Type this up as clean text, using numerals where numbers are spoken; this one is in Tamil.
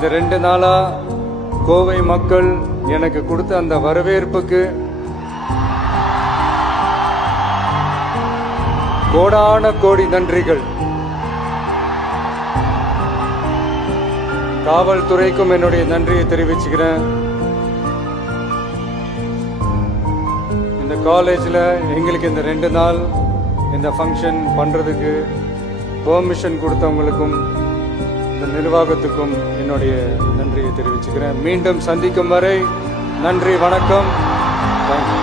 இந்த 2 நாளா கோவை மக்கள் எனக்கு கொடுத்த அந்த வரவேற்புக்கு கோடான கோடி நன்றிகள். காவல்துறைக்கும் என்னுடைய நன்றியை தெரிவிச்சுக்கிறேன். இந்த காலேஜில் எங்களுக்கு இந்த 2 நாள் இந்த ஃபங்க்ஷன் பண்ணுறதுக்கு பெர்மிஷன் கொடுத்தவங்களுக்கும் இந்த நிர்வாகத்துக்கும் என்னுடைய நன்றியை தெரிவிச்சுக்கிறேன். மீண்டும் சந்திக்கும் வரை நன்றி, வணக்கம். தேங்க்யூ.